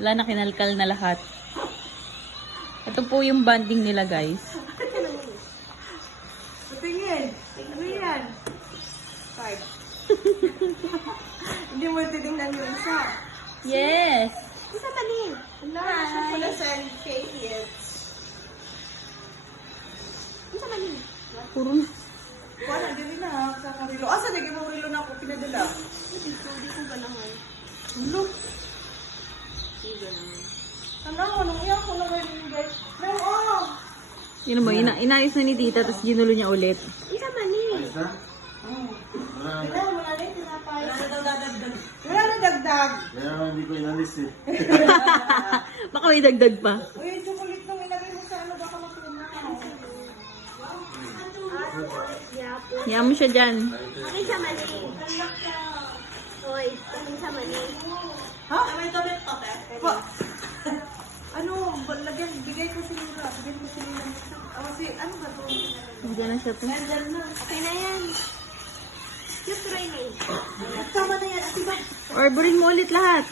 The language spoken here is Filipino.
Wala na, kinalkal na lahat. Ito po yung banding nila, guys. Tingin. Ano yan? 5. Hindi mo titingnan yung isa. Yes! Isa mali. Wala. Siya pala sa hits. Isa mali. Puro Wala, hindi na. Kakarilo. Asa, naging mo rilo na ako pinadala. Hindi ko ganahan. Look. Hindi ganahan. Ano, nung iyak ko na rin guys. No, oh! yun ba, inayos na ni tita, tapos ginulo niya ulit. Isa mali. Isa? Wala rin, tinapay. Wala na daw dadagdag. Wala na dagdag. Kaya hindi ko inalis eh. Baka may dagdag pa. Uy, chocolate nung ilagay mo sa ano, baka matunaw. Hiya mo siya dyan. Bakit siya mali? Hoy, bakit siya mali? Ha? May damit pa, te? Ano, lagyan, bigay ko si Lura. Bigay ko si Lura. Kasi, ano ba to? Nandiyan na siya to. Nandyan na. Okay na yan. Just try na eh. Tama na yan. Ati ba? Orderin mo ulit lahat.